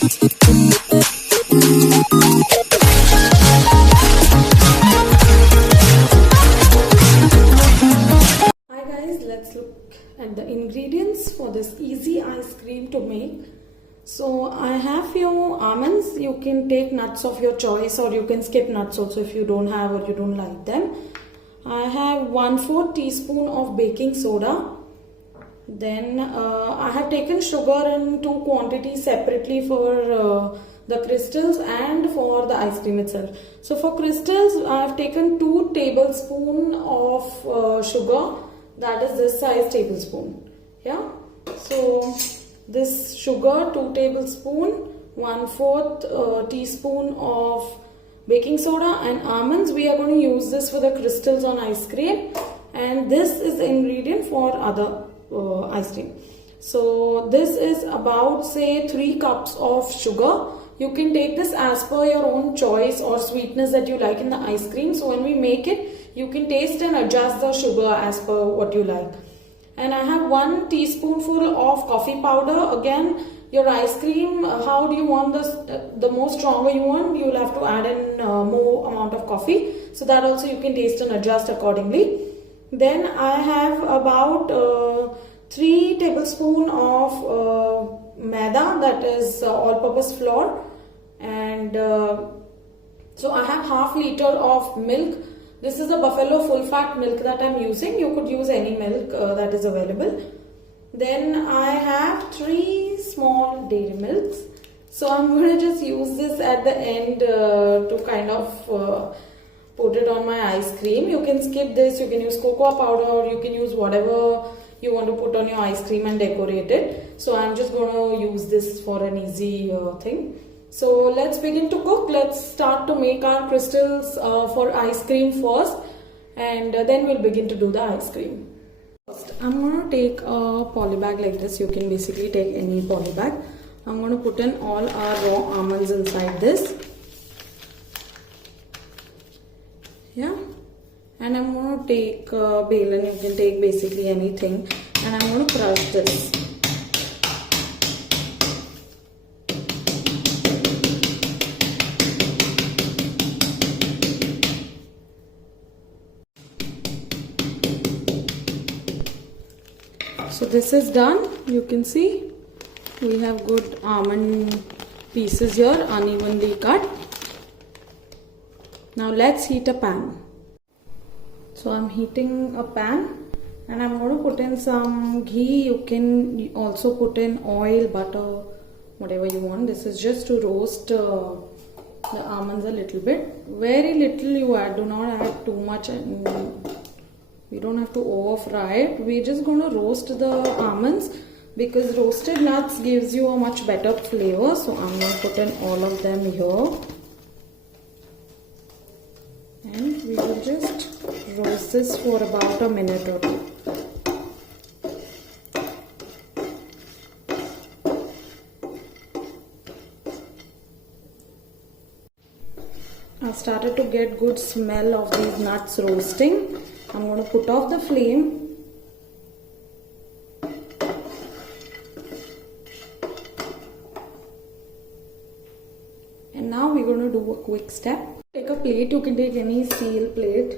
Let's look at the ingredients for this easy ice cream to make. So I have few almonds. You can take nuts of your choice, or you can skip nuts also if you don't have or you don't like them. I have 1/4 teaspoon of baking soda. Then I have taken sugar in two quantities separately for the crystals and for the ice cream itself. So for crystals I have taken 2 tablespoons of sugar. That is this size tablespoon. Yeah. So this sugar 2 tablespoon, 1/4 teaspoon of baking soda, and almonds. We are going to use this for the crystals on ice cream, and this is the ingredient for other ice cream. So this is about say 3 cups of sugar. You can take this as per your own choice or sweetness that you like in the ice cream. So when we make it, you can taste and adjust the sugar as per what you like. And I have 1 teaspoonful of coffee powder. Again, your ice cream, how do you want this? The more stronger you want, you will have to add in more amount of coffee. So that also you can taste and adjust accordingly. Then I have about 3 tablespoons of maida, that is all-purpose flour. And so I have half liter of milk. This is a Buffalo full fat milk that I'm using. You could use any milk that is available. Then I have 3 small dairy milks. So I'm going to just use this at the end to kind of put it on my ice cream. You can skip this. You can use cocoa powder, or you can use whatever you want to put on your ice cream and decorate it. So I'm just going to use this for an easy thing. So let's begin to cook. Let's start to make our crystals for ice cream first, and then we'll begin to do the ice cream. First, I'm going to take a poly bag like this. You can basically take any poly bag. I'm going to put in all our raw almonds inside this. Yeah. And I'm going to take Balin. You can take basically anything. And I'm going to crush this. So this is done. You can see we have good almond pieces here, unevenly cut. Now let's heat a pan. So I'm heating a pan, and I'm going to put in some ghee. You can also put in oil, butter, whatever you want. This is just to roast the almonds a little bit. Very little you add. Do not add too much, and we don't have to over fry it. We're just going to roast the almonds, because roasted nuts gives you a much better flavor. So I'm going to put in all of them here, and we will just roast this for about a minute or 2. I've started to get good smell of these nuts roasting. I'm going to put off the flame. And now we're going to do a quick step. Take a plate. You can take any steel plate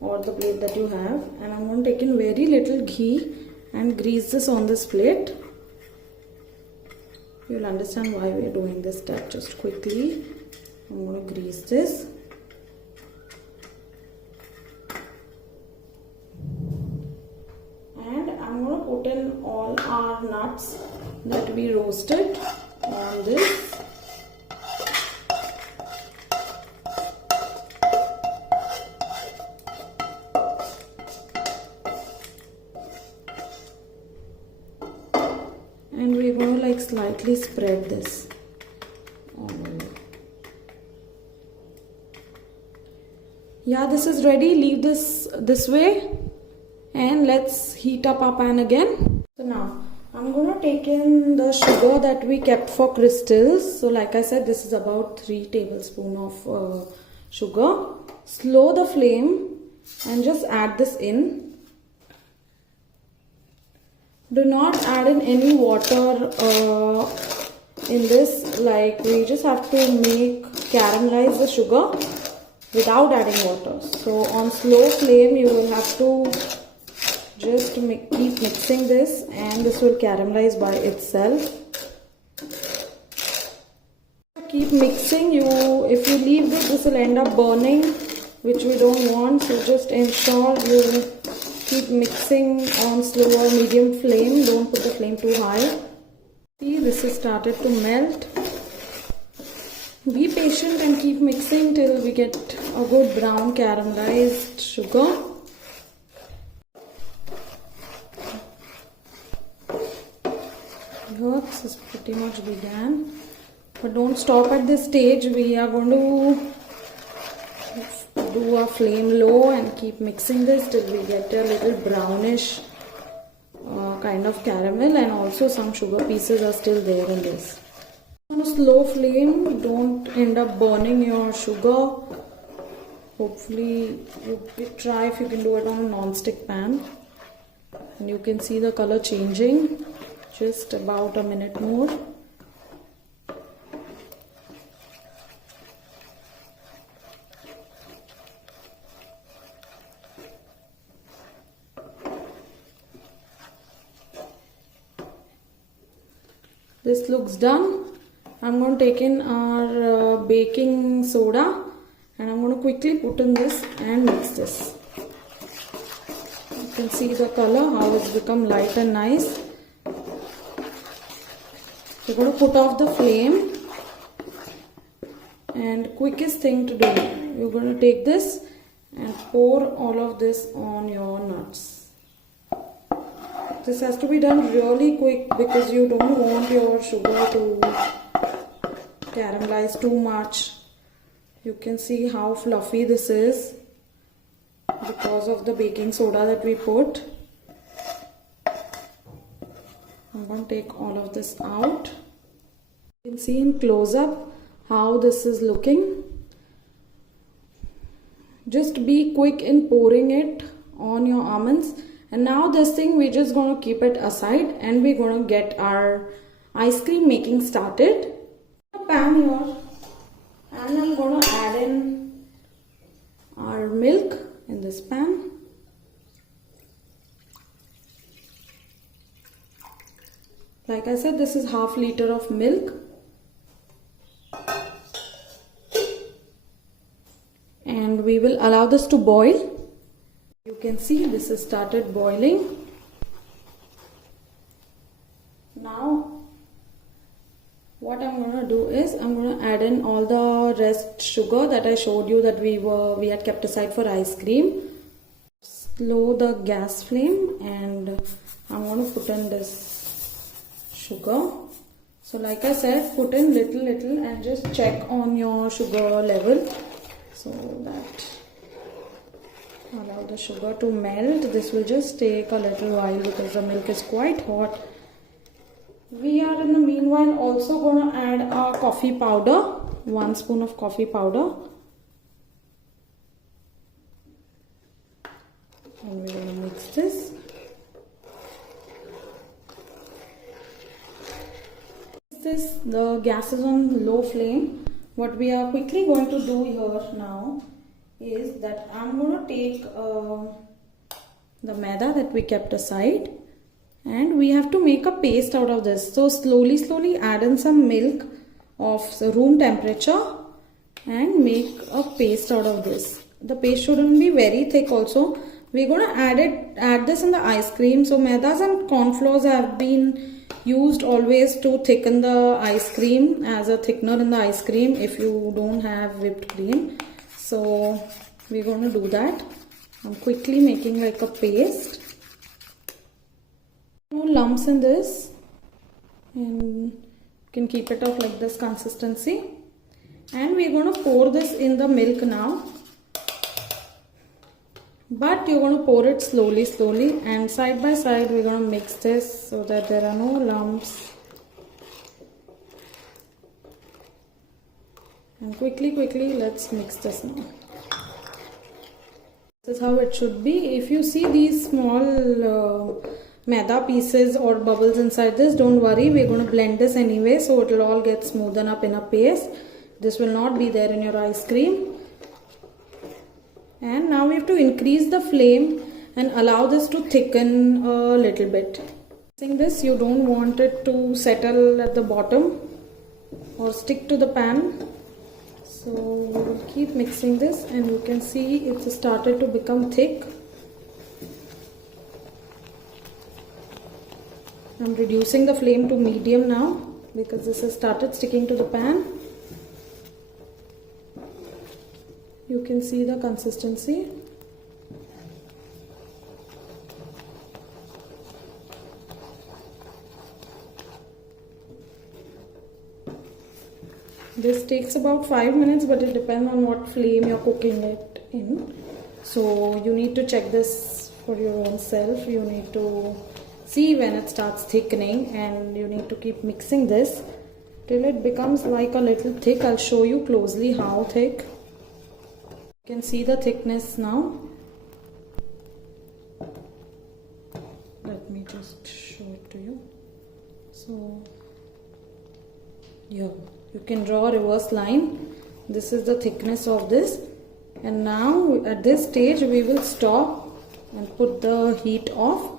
or the plate that you have. And I'm going to take in very little ghee and grease this on this plate. You'll understand why we're doing this step just quickly. I'm going to grease this. Put in all our nuts that we roasted on this. And we're going to like slightly spread this all over. Yeah, this is ready. Leave this way. And let's heat up our pan again. So now I'm going to take in the sugar that we kept for crystals. So like I said, this is about 3 tablespoons of sugar. Slow the flame and just add this in. Do not add in any water in this, like we just have to caramelize the sugar without adding water. So on slow flame you will have to just keep mixing this, and this will caramelize by itself. Keep mixing. If you leave this will end up burning, which we don't want. So just ensure you keep mixing on slow or medium flame. Don't put the flame too high. See, this has started to melt. Be patient and keep mixing till we get a good brown caramelized sugar. Here, this is pretty much began. But don't stop at this stage. We are going to do a flame low and keep mixing this till we get a little brownish kind of caramel, and also some sugar pieces are still there in this. On a slow flame, don't end up burning your sugar. Hopefully you try if you can do it on a non-stick pan, and you can see the color changing. Just about a minute more. This looks done. I'm going to take in our baking soda, and I'm going to quickly put in this and mix this. You can see the color, how it's become light and nice. You're going to put off the flame, and quickest thing to do, you're going to take this and pour all of this on your nuts. This has to be done really quick because you don't want your sugar to caramelize too much. You can see how fluffy this is because of the baking soda that we put. I'm going to take all of this out. You can see in close up how this is looking. Just be quick in pouring it on your almonds. And now this thing, we're just going to keep it aside, and we're going to get our ice cream making started. A pan here, and I'm going to add in our milk in this pan. Like I said, this is half liter of milk. And we will allow this to boil. You can see this has started boiling. Now what I'm going to do is I'm going to add in all the rest sugar that I showed you that we had kept aside for ice cream. Slow the gas flame, and I'm going to put in this sugar. So like I said, put in little and just check on your sugar level, so that allow the sugar to melt. This will just take a little while because the milk is quite hot. We are in the meanwhile also going to add our coffee powder, 1 spoon of coffee powder, and we're going to mix this. The gas is on low flame. What we are quickly going to do here now is that I'm going to take the maida that we kept aside, and we have to make a paste out of this. So slowly add in some milk of room temperature and make a paste out of this. The paste shouldn't be very thick also. We're going to add this in the ice cream. So maidas and corn flours have been used always to thicken the ice cream, as a thickener in the ice cream if you don't have whipped cream. So we're going to do that. I'm quickly making like a paste. No lumps in this, and you can keep it of like this consistency. And we're going to pour this in the milk now. But you're going to pour it slowly, and side by side we're going to mix this so that there are no lumps. And quickly let's mix this now. This is how it should be. If you see these small maida pieces or bubbles inside this, don't worry, we're going to blend this anyway, so it will all get smoothened up in a paste. This will not be there in your ice cream. And now we have to increase the flame and allow this to thicken a little bit. Mixing this, you don't want it to settle at the bottom or stick to the pan. So we will keep mixing this, and you can see it's started to become thick. I'm reducing the flame to medium now because this has started sticking to the pan. You can see the consistency. This takes about 5 minutes, but it depends on what flame you're cooking it in. So you need to check this for your own self. You need to see when it starts thickening, and you need to keep mixing this till it becomes like a little thick. I'll show you closely how thick. You can see the thickness now. Let me just show it to you. So here you can draw a reverse line. This is the thickness of this, and now at this stage we will stop and put the heat off.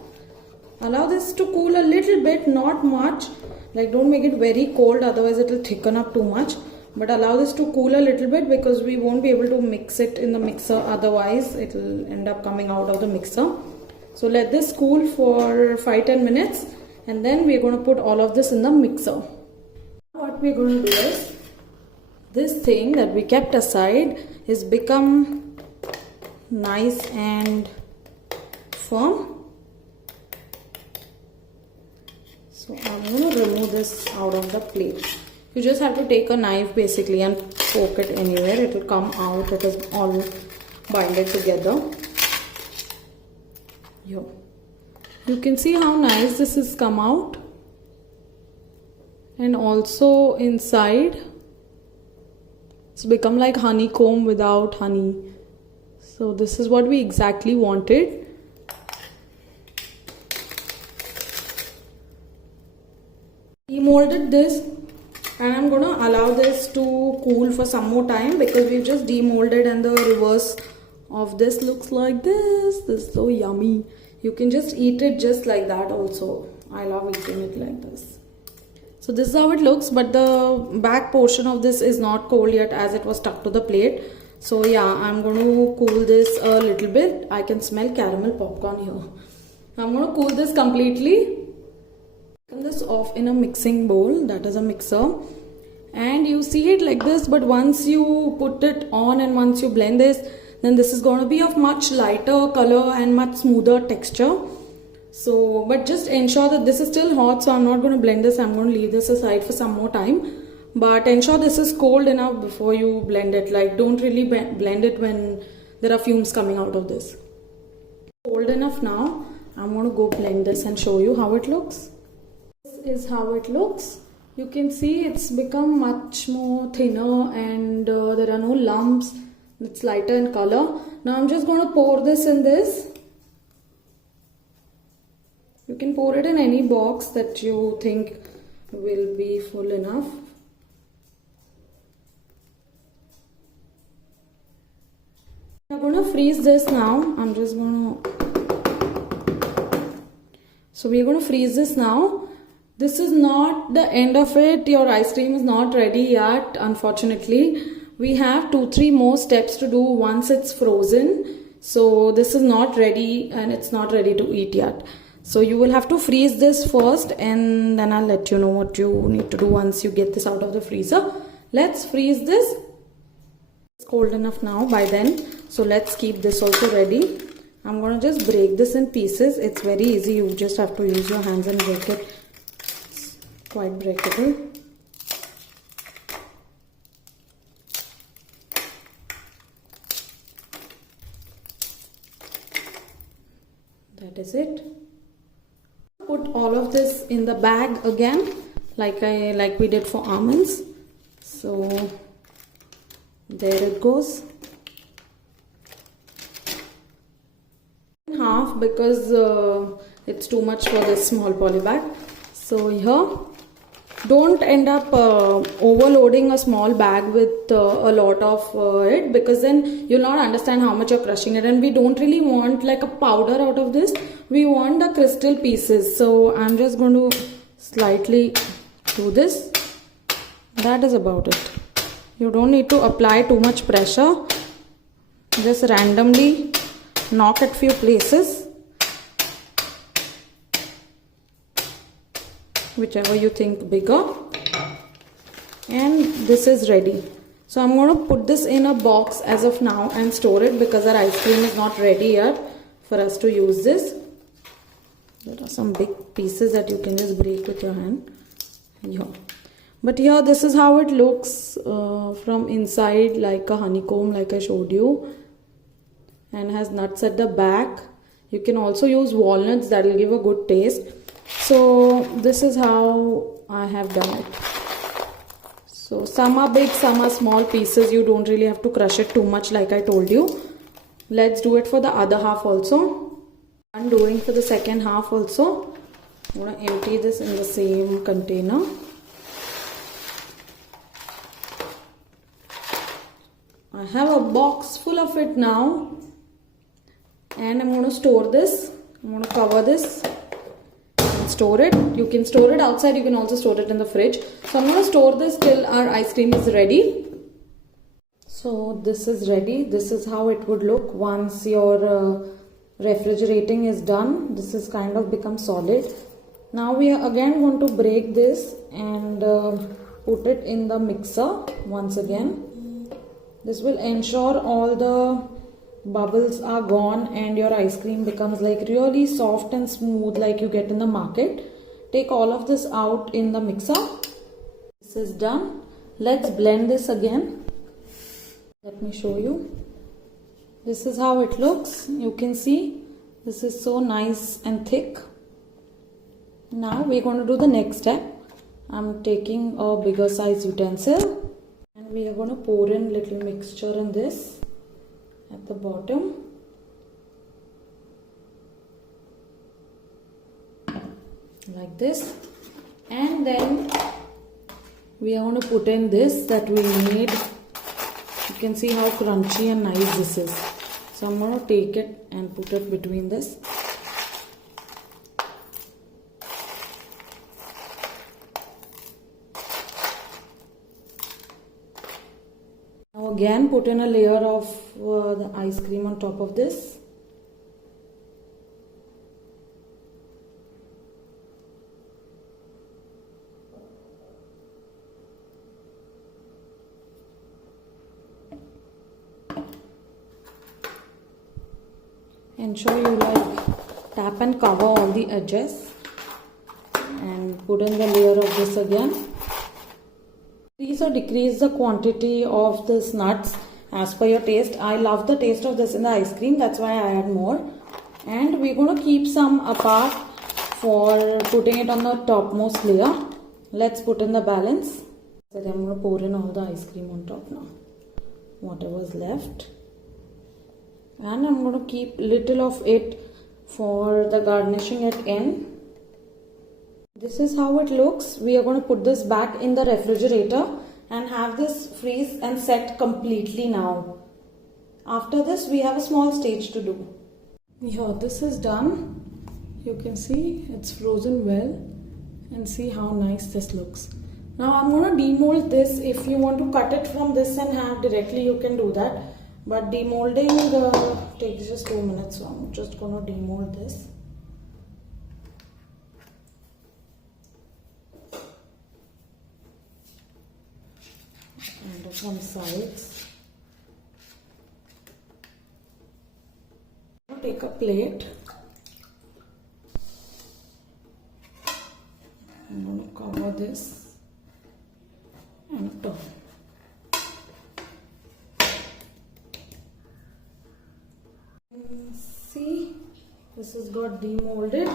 Allow this to cool a little bit, not much, like don't make it very cold, otherwise it will thicken up too much, but allow this to cool a little bit because we won't be able to mix it in the mixer, otherwise it will end up coming out of the mixer. So let this cool for 5-10 minutes, and then we're going to put all of this in the mixer. What we're going to do is, this thing that we kept aside is become nice and firm. So I'm going to remove this out of the plate. You just have to take a knife basically and poke it anywhere. It will come out. It is all binded together. Here. You can see how nice this has come out. And also inside, it's become like honeycomb without honey. So this is what we exactly wanted. Demolded this, and I'm going to allow this to cool for some more time because we've just demolded, and the reverse of this looks like this. This is so yummy. You can just eat it just like that also. I love eating it like this. So this is how it looks, but the back portion of this is not cold yet as it was stuck to the plate. So yeah, I'm going to cool this a little bit. I can smell caramel popcorn here. I'm going to cool this completely. Turn this off in a mixing bowl, that is a mixer. And you see it like this, but once you put it on and once you blend this, then this is going to be of much lighter color and much smoother texture. So, but just ensure that this is still hot, so I'm not going to blend this. I'm going to leave this aside for some more time. But ensure this is cold enough before you blend it. Like, don't really blend it when there are fumes coming out of this. Cold enough now. I'm going to go blend this and show you how it looks. This is how it looks. You can see it's become much more thinner, and there are no lumps. It's lighter in color. Now I'm just going to pour this in this. You can pour it in any box that you think will be full enough. I'm going to freeze this now. I'm just going to... So we're going to freeze this now. This is not the end of it. Your ice cream is not ready yet, unfortunately. We have 2-3 more steps to do once it's frozen. So this is not ready, and it's not ready to eat yet. So you will have to freeze this first, and then I'll let you know what you need to do once you get this out of the freezer. Let's freeze this. It's cold enough now by then. So let's keep this also ready. I'm going to just break this in pieces. It's very easy. You just have to use your hands and break it. It's quite breakable. That is it. Put all of this in the bag again, like we did for almonds. So there it goes. Half, because It's too much for this small poly bag. So here, don't end up overloading a small bag with a lot of it, because then you'll not understand how much you're crushing it, and we don't really want like a powder out of this. We want the crystal pieces. So I'm just going to slightly do this. That is about it. You don't need to apply too much pressure. Just randomly knock at few places, whichever you think bigger, and this is ready. So I'm going to put this in a box as of now and store it, because our ice cream is not ready yet for us to use this. There are some big pieces that you can just break with your hand. Yeah. But here, this is how it looks from inside, like a honeycomb, like I showed you, and has nuts at the back. You can also use walnuts, that will give a good taste. So this is how I have done it. So some are big, some are small pieces. You don't really have to crush it too much, like I told you. Let's do it for the other half also. I'm doing for the second half also. I'm going to empty this in the same container. I have a box full of it now, and I'm going to store this. I'm going to cover this and store it. You can store it outside, you can also store it in the fridge. So I'm going to store this till our ice cream is ready. So this is ready. This is how it would look once your refrigerating is done. This is kind of become solid. Now we are again going to break this and put it in the mixer once again. This will ensure all the bubbles are gone and your ice cream becomes like really soft and smooth like you get in the market. Take all of this out in the mixer. This is done. Let's blend this again. Let me show you. This is how it looks. You can see this is so nice and thick. Now we're going to do the next step. I'm taking a bigger size utensil and we are going to pour in little mixture in this at the bottom. Like this. And then we are going to put in this that we made. You can see how crunchy and nice this is. So I'm going to take it and put it between this. Now again put in a layer of the ice cream on top of this. Ensure you like tap and cover all the edges and put in the layer of this again. Increase or decrease the quantity of this nuts as per your taste. I love the taste of this in the ice cream, that's why I add more. And we're going to keep some apart for putting it on the topmost layer. Let's put in the balance. So I'm going to pour in all the ice cream on top now, whatever is left. And I'm going to keep little of it for the garnishing at end. This is how it looks. We are going to put this back in the refrigerator and have this freeze and set completely now. After this, we have a small stage to do. Here, this is done. You can see it's frozen well and see how nice this looks. Now I'm going to demold this. If you want to cut it from this and have directly, you can do that. But demolding takes just 2 minutes, so I'm just going to demold this. And from sides. I'll take a plate. I'm going to cover this and turn. See, this has got demolded.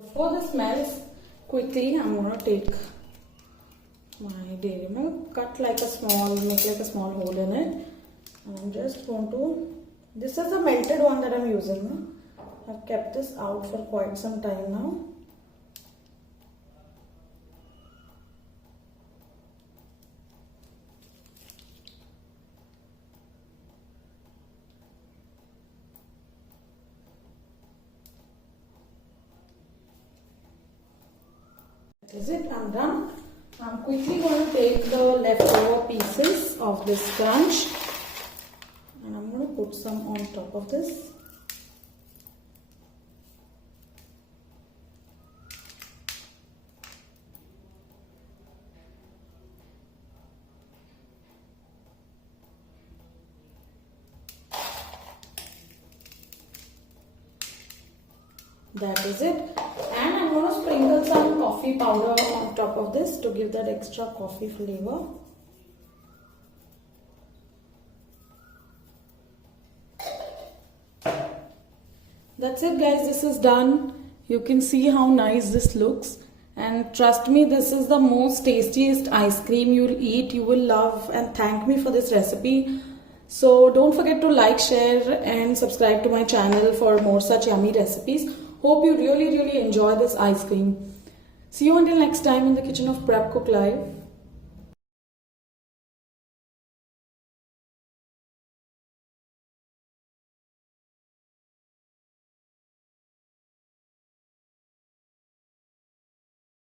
Before this melts quickly, I'm going to take my dairy milk, make like a small hole in it. And I'm just going to, this is a melted one that I'm using. I've kept this out for quite some time now. That is it, I'm done. I'm quickly going to take the leftover pieces of this crunch and I'm going to put some on top of this. That is it. And I'm going to sprinkle some coffee powder on top of this to give that extra coffee flavor. That's it guys, this is done. You can see how nice this looks. And trust me, this is the most tastiest ice cream you'll eat. You will love and thank me for this recipe. So don't forget to like, share and subscribe to my channel for more such yummy recipes. Hope you really enjoy this ice cream. See you until next time in the kitchen of Prep Cook Live.